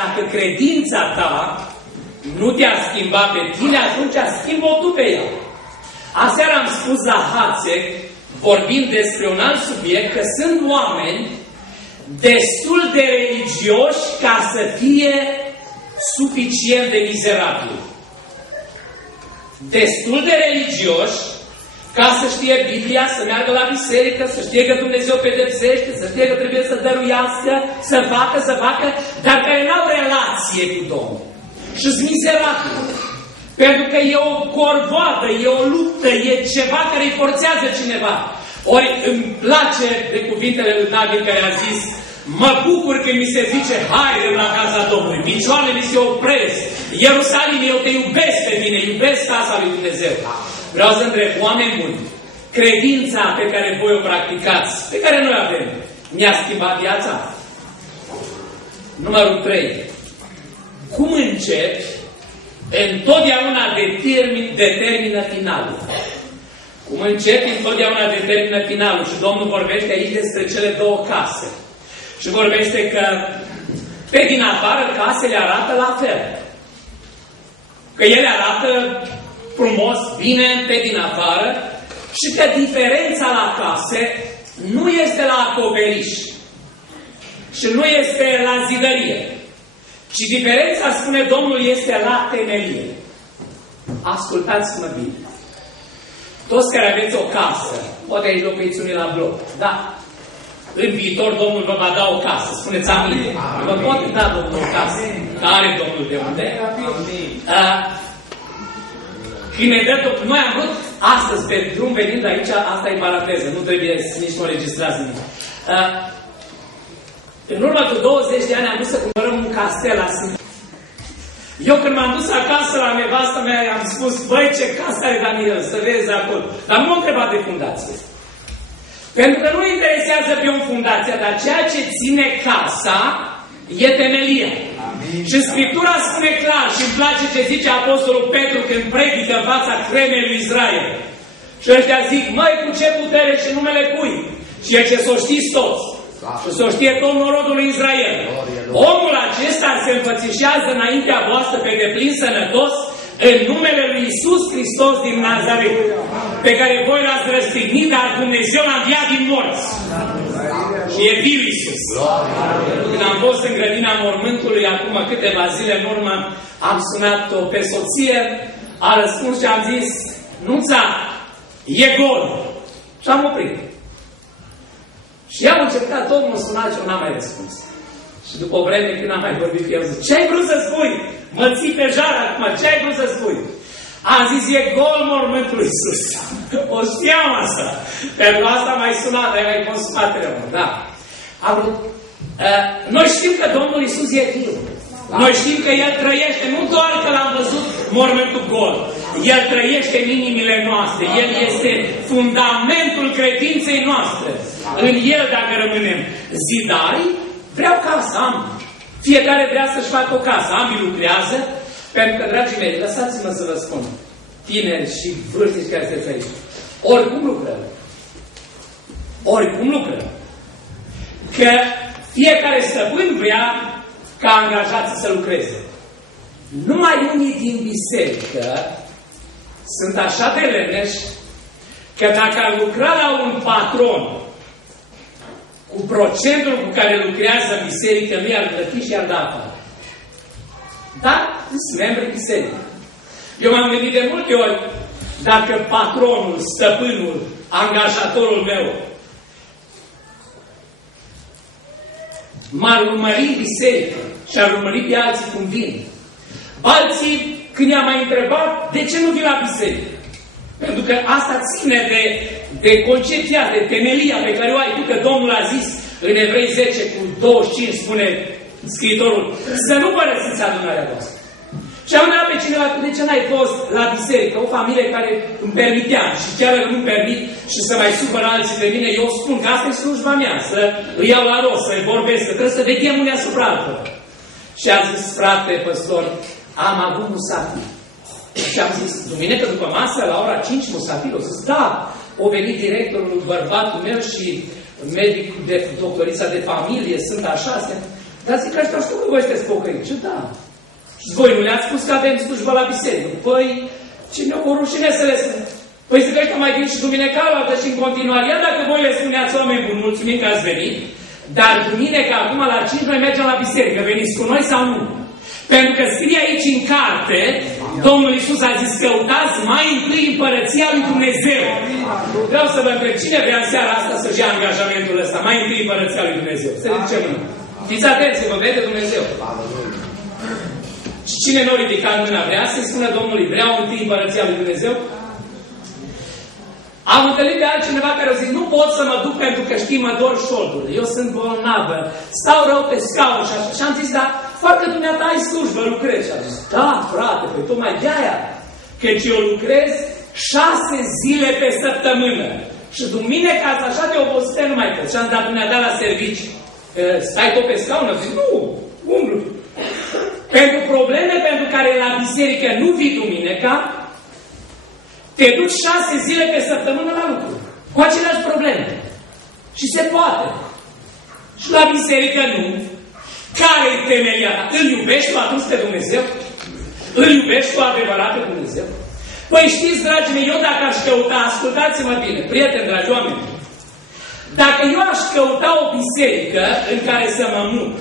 Dacă credința ta nu te-a schimbat pe tine, atunci schimbă-o tu pe ea. Aseară am spus la Hațec, vorbind despre un alt subiect, că sunt oameni destul de religioși ca să fie suficient de mizerabili. Destul de religioși ca să știe Biblia, să meargă la biserică, să știe că Dumnezeu pedepsește, să știe că trebuie să dăruiască, să facă, dar care nu au relație cu Domnul. Și-s mizerabili. Pentru că e o corvoadă, e o luptă, e ceva care îi forțează cineva. Ori îmi place de cuvintele lui David care a zis: mă bucur când mi se zice haide la casa Domnului, picioarele mi se opresc, Ierusalim, eu te iubesc pe tine, iubesc casa lui Dumnezeu. Vreau să întreb, oameni buni, credința pe care voi o practicați, pe care noi avem, mi-a schimbat viața? Numărul 3. Cum începi, întotdeauna determină finalul. Cum începi, întotdeauna determină finalul. Și Domnul vorbește aici despre cele două case. Și vorbește că pe din afară casele arată la fel. Că ele arată frumos, bine pe din afară și că diferența la case nu este la acoperiș și nu este la zidărie, ci diferența, spune Domnul, este la temelie. Ascultați-mă bine. Toți care aveți o casă, poate aici locuiți unii la bloc, da, în viitor Domnul vă va da o casă. Spuneți amin. Vă poate da Domnul o casă. Dar are Domnul de unde? Noi am vrut astăzi, pe drum venind aici, asta e paranteză, nu trebuie să nici nu registrați nimic. În urmă cu 20 de ani am dus să cumpărăm un castel la Sint. Eu când m-am dus acasă la nevastă mea, i-am spus: băi, ce casă are Daniel, să vezi acolo. Dar nu m-am întrebat de fundație. Pentru că nu interesează pe om fundația, dar ceea ce ține casa e temelia. Amin. Și Scriptura spune clar, și îmi place ce zice Apostolul Petru când predică în fața cremei lui Israel. Și ăștia zic: măi, cu ce putere și numele cui? Și e ce s-o știți toți. Și s-o știe tot norodul lui Israel. Omul acesta se înfățișează înaintea voastră pe deplin sănătos în numele lui Iisus Hristos din Nazaret, pe care voi l-ați răstignit, dar Dumnezeu l-a înviat din morți. Și e viu Iisus. Când am fost în grădina mormântului, acum câteva zile în urmă, am sunat-o pe soție, a răspuns și am zis: Nuța, e gol. Și am oprit. Și am încercat, tot mă suna și eu n-am mai răspuns. Și după o vreme, când am mai vorbit cu el, zic: ce ai vrut să spui? Mă ții pe jar acum, ce ai vrut să spui? Am zis: e gol mormântul lui Iisus. O știam asta. Pentru asta m-ai sunat, ai mai consumat treaba. Da. Noi știm că Domnul Iisus e viu. Noi știm că El trăiește, nu doar că L-am văzut mormântul gol. El trăiește în inimile noastre. El este fundamentul credinței noastre. În El, dacă rămânem zidari, vreau casă, am. Fiecare vrea să-și facă o casă. Ambii lucrează. Pentru că, dragii mei, lăsați-mă să vă spun, tineri și vârstiți care sunteți aici, oricum lucrăm. Oricum lucrăm. Că fiecare stăpân vrea ca angajații să lucreze. Numai unii din biserică sunt așa de leneși că dacă ar lucra la un patron cu procentul cu care lucrează în biserică, nu i-ar plăti și i-ar da afară. Dar sunt membri biserică. Eu m-am gândit de multe ori, dacă patronul, stăpânul, angajatorul meu m-ar urmări în biserică și ar urmări pe alții cum vin. Alții, când i-am mai întrebat, de ce nu vin la biserică? Pentru că asta ține de concepția, de temelia pe care o ai tu, că Domnul a zis în Evrei 10 cu 25, spune scriitorul, să nu părăsiți adunarea voastră. Și am întrebat pe cineva: de ce n-ai fost la biserică? O familie care îmi permitea și chiar nu-mi permit și să mai supără alții pe mine, eu spun că asta e slujba mea, să îi iau la rost, să-i vorbesc, că trebuie să veghem unii asupra altora. Și a zis: frate păstor, am avut musafiri. Și am zis: duminică după masă, la ora 5 musafiri? O zis: da, o venit directorul, bărbatul meu și medicul de doctorița de familie, sunt așa. Dar zic că ăștia știu că voi sunteți pocăiți. Și da. Și voi nu le-ați spus că avem slujbă la biserică. Păi, cine o rușine să le spun? Păi zic că mai vin și duminica la altă și în continuare. Ia dacă voi le spuneați, oameni buni, mulțumim că ați venit, dar duminica, acum la 5, noi mergem la biserică. Veniți cu noi sau nu? Pentru că scrie aici în carte, Domnul Iisus a zis, căutați mai întâi împărăția lui Dumnezeu. Vreau să vă întreb, cine vrea în seara asta să-și ia angajamentul ăsta? Mai întâi împărăția lui Dumnezeu. Să ridice mâna. Fiți atenți, vă vede Dumnezeu. Și cine nu ridica mâna vrea să-i spună Domnului, vreau întâi împărăția lui Dumnezeu? Am întâlnit pe altcineva care au zis, nu pot să mă duc pentru că știi, mă dor șoldul. Eu sunt bolnavă, stau rău pe scaun și așa. Și am zis, dar foarte dumneata ai slujbă, lucrezi. Și am zis, da, frate, păi tocmai de-aia. Căci eu lucrez 6 zile pe săptămână. Și duminica așa de obosită nu mai pot. Și am dat dumneata la servici. Stai tot pe scaun? Am zis, nu, umblu. Pentru probleme pentru care la biserică nu vii duminica, te duci 6 zile pe săptămână la lucru. Cu aceleași probleme. Și se poate. Și la biserică nu. Care-i temelia ta? Îl iubești tu atunci pe Dumnezeu? Îl iubești cu adevărat pe Dumnezeu? Păi știți, dragii mei, eu dacă aș căuta, ascultați-mă bine, prieteni, dragi oameni, dacă eu aș căuta o biserică în care să mă mut,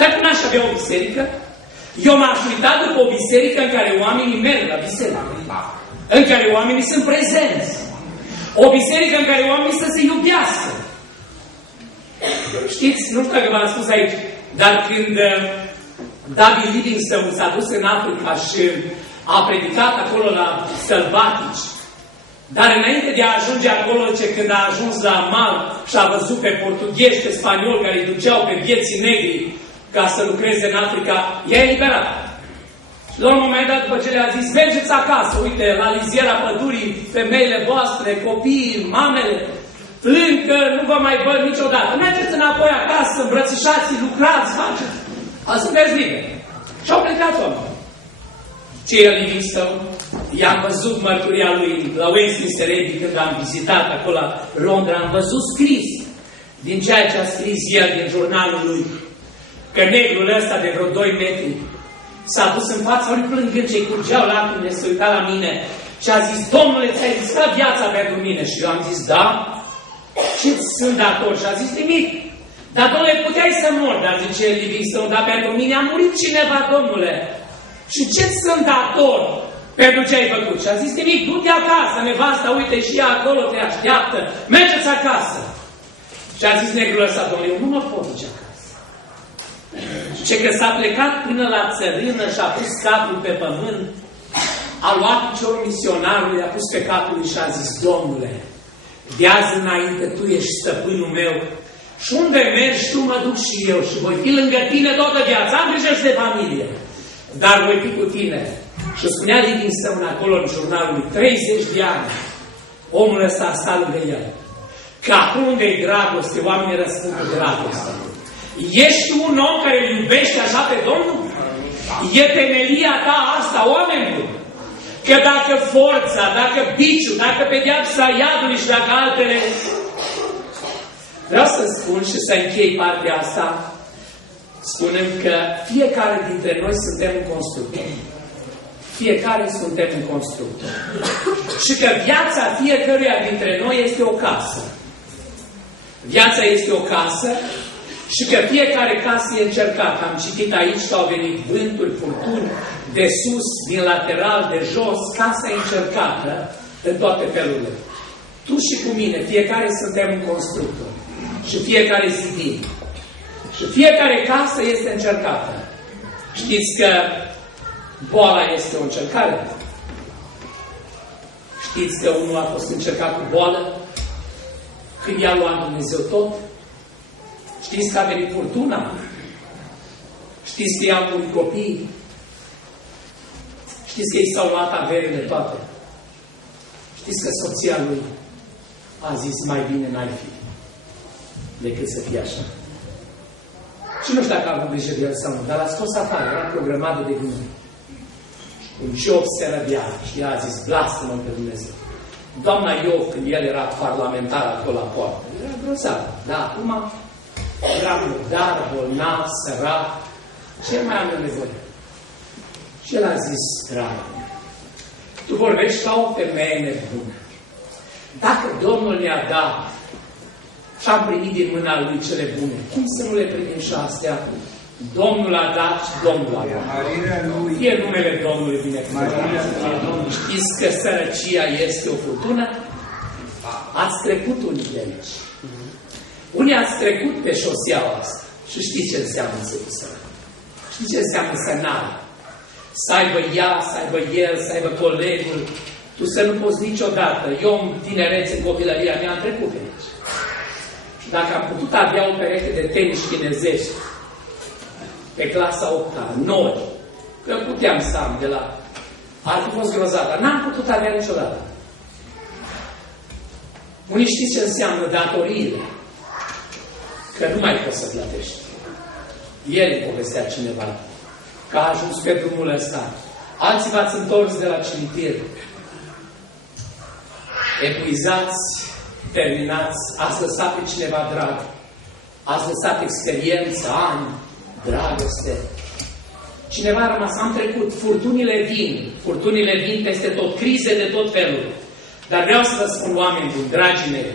dacă n-aș avea o biserică, eu m-aș uita după o biserică în care oamenii merg la biserică. În care oamenii sunt prezenți. O biserică în care oamenii să se iubească. Știți, nu știu dacă v-am spus aici, dar când David Livingstone s-a dus în Africa și a predicat acolo la sălbatici, dar înainte de a ajunge acolo, când a ajuns la mal și a văzut pe portughezi, pe spanioli care îi duceau pe vieții negri ca să lucreze în Africa, i-a eliberat. Și la un moment dat, după ce le-a zis, mergeți acasă, uite, la liziera pădurii, femeile voastre, copiii, mamele, plâng că nu vă mai văd niciodată. Mergeți înapoi acasă, îmbrățișați, lucrați, faceți. Sunteți liberi. Și au plecat oameni. C.L. Livingstone, i-am văzut mărturia lui la Westminster Abbey când am vizitat acolo la Londra, am văzut scris din ceea ce a scris el din jurnalul lui, că negrul ăsta de vreo 2 metri s-a dus în fața lui plângând ce-i curgeau lacrimile, se uita la mine și a zis, Domnule, ți-ai riscat viața pentru mine. Și eu am zis, da? Și sunt dator. Și a zis, nimic. Dar, Domnule, puteai să mor, dar zice Livingstone, dar pentru mine a murit cineva, Domnule. Și ce sunt dator pentru ce ai făcut? Și a zis, nimic, du-te acasă, nevasta, uite și ea acolo te așteaptă, mergeți acasă. Și a zis negrul ăsta, Domnule, eu nu mă pot duce acasă. Și că s-a plecat până la țărână și a pus capul pe pământ, a luat piciorul misionarului, a pus pe capul lui și a zis, Domnule, de azi înainte Tu ești stăpânul meu și unde mergi Tu mă duc și eu și voi fi lângă Tine toată viața. Am grijă și de familie, dar voi fi cu Tine. Și spunea Livingstone acolo în jurnalul lui, 30 de ani, omul ăsta a stat lângă el. Că acum unde-i dragoste, oamenii răspund cu dragoste. Ești tu un om care îl iubește așa pe Domnul? E temelia ta asta, oameni buni? Că dacă forța, dacă biciul, dacă pedeapsa iadului și dacă altele... Vreau să spun și să închei partea asta, spunând că fiecare dintre noi suntem un constructor. Fiecare suntem un constructor. Și că viața fiecăruia dintre noi este o casă. Viața este o casă și că fiecare casă e încercată. Am citit aici că au venit vânturi, furtuni, de sus, din lateral, de jos. Casa e încercată în toate felurile. Tu și cu mine, fiecare suntem un constructor. Și fiecare zidim. Și fiecare casă este încercată. Știți că boala este o încercare? Știți că unul a fost încercat cu boală? Când i-a luat Dumnezeu tot? Știți că a venit furtuna? Știți că i-au murit copiii? Știți că i s-au luat averile toate? Știți că soția lui a zis, mai bine n-ai fi decât să fie așa. Și nu știu dacă a avut grijă de el sau nu, dar l-a scos afară, era o grămadă de gânduri. Un Job se răbia și ea a zis, blastă-mă pe Dumnezeu. Doamna Iov, când el era parlamentar acolo la poartă, era grozav. Dar acum Era murdar, bolnav, sărac. Ce mai am eu nevoie? Și el a zis, dragă, tu vorbești ca o femeie nebună. Dacă Domnul ne-a dat și am primit din mâna Lui cele bune, cum să nu le primim și astea? Domnul a dat și Domnul a dat. Fie numele Domnului binecuvântat. Știți că sărăcia este o furtună? Ați trecut unii de aici. Unii ați trecut pe șoseaua asta. Și știți ce înseamnă să fiu sărac. Știți ce înseamnă să n-ai. Să aibă ea, să aibă el, să aibă colegul. Tu să nu poți niciodată. Eu în tinerețe, în copilăria mea, am trecut pe aici. Și dacă am putut avea o pereche de tenis chinezești pe clasa 8-a, noi, că puteam să am de la... Ar fi fost grozav, dar n-am putut avea niciodată. Unii știți ce înseamnă datoriile? Că nu mai poți să plătești. Ieri povestea cineva că a ajuns pe drumul ăsta. Alții v-ați întors de la cimitir. Epuizați, terminați, ați lăsat pe cineva drag. Ați lăsat experiență, ani, dragoste. Cineva a rămas, am trecut, furtunile vin peste tot, crize de tot felul. Dar vreau să vă spun, oameni buni, dragii mei,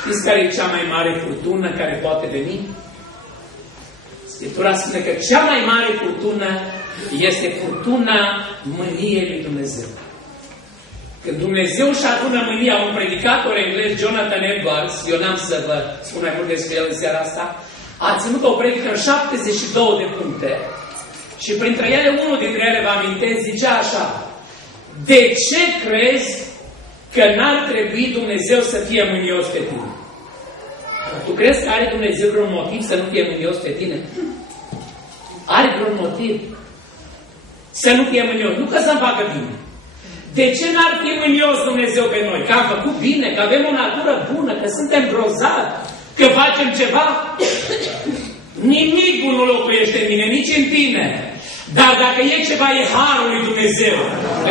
știți care e cea mai mare furtună care poate veni? Scriptura spune că cea mai mare furtună este furtuna mâniei lui Dumnezeu. Când Dumnezeu își adună mânia, un predicator englez, Jonathan Edwards, eu n-am să vă spun mai mult despre el în seara asta, a ținut o predică în 72 de puncte și printre ele, unul dintre ele, vă amintesc, zicea așa: de ce crezi că n-ar trebui Dumnezeu să fie mânios pe tine? Tu crezi că are Dumnezeu vreun motiv să nu fie mânios pe tine? Are vreun motiv să nu fie mânios. Nu că să-mi facă bine. De ce n-ar fi mânios Dumnezeu pe noi? Că am făcut bine, că avem o natură bună, că suntem grozavi, că facem ceva? Nimic bun nu locuiește în mine, nici în tine. Dar dacă e ceva, e harul lui Dumnezeu.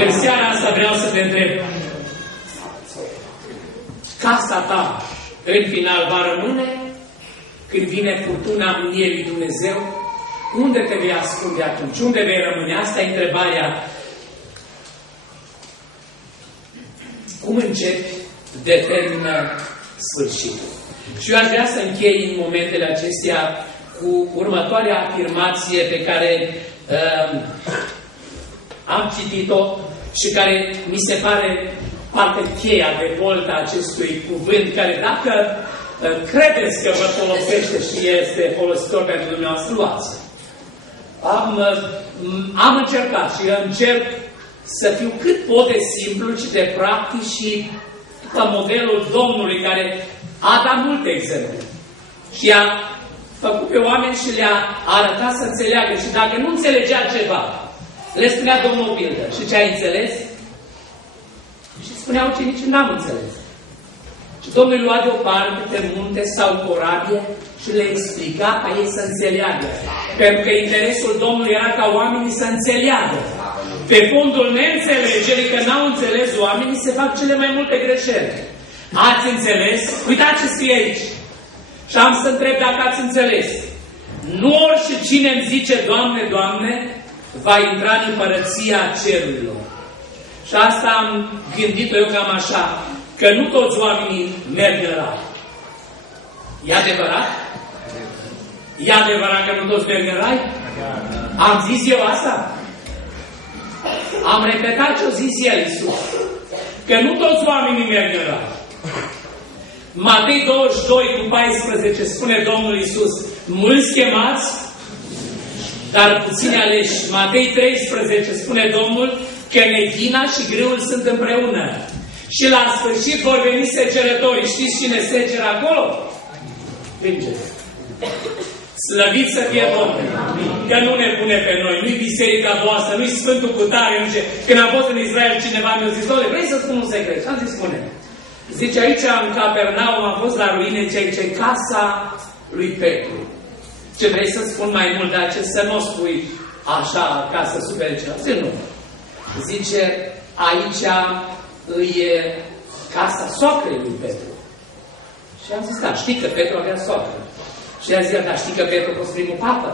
În seara asta vreau să te întreb. Casa ta, în final, va rămâne când vine furtuna mâniei lui Dumnezeu? Unde te vei ascunde atunci? Unde vei rămâne? Asta e întrebarea. Cum începi, determină sfârșitul. Și eu aș vrea să închei în momentele acestea cu următoarea afirmație pe care am citit-o și care mi se pare parte cheia de volta acestui cuvânt, care dacă credeți că vă folosește și este folositor pentru dumneavoastră, luați. Am încercat și încerc să fiu cât pot de simplu și de practic și după modelul Domnului, care a dat multe exemple. Și a făcut pe oameni și le-a arătat să înțeleagă. Și dacă nu înțelegea ceva, le spunea Domnul o pildă. Și ce ai înțeles? Și spuneau ce nici n-am înțeles. Și Domnul îi lua deoparte pe munte sau corabie și le explica ca ei să înțeleagă. Pentru că interesul Domnului era ca oamenii să înțeleagă. Pe fondul neînțelegerii, că n-au înțeles oamenii, se fac cele mai multe greșeli. Ați înțeles? Uitați ce scrie aici. Și am să întreb dacă ați înțeles. Nu orice cine îmi zice, Doamne, Doamne, va intra în împărăția cerurilor. Și asta am gândit eu cam așa, că nu toți oamenii merg în rai. E adevărat? E adevărat că nu toți merg în rai? Am zis eu asta? Am repetat ce-o zis el, Iisus. Că nu toți oamenii merg în rai. Matei 22:14 spune Domnul Iisus: mulți chemați, dar puțini aleși. Matei 13 spune Domnul că neghina și grâul sunt împreună. Și la sfârșit vor veni secerătorii. Știți cine seceră acolo? Plângeți. Slăvit să fie Domnul. Că nu ne pune pe noi. Nu-i biserica voastră, nu-i Sfântul Cutare. Când am fost în Israel, cineva mi-a zis: Doamne, vrei să spun un secret? Am zis: spune. Zice, aici în Capernaum am fost la ruine, zice, casa lui Petru. Ce vrei să spun mai mult, dar ce să nu o spui așa ca să supere ceva? Zice, nu. Zice, aici e casa soacrei lui Petru. Și am zis, da, știi că Petru avea soacră. Și ea zicea, dar știi că Petru a fost primul papă?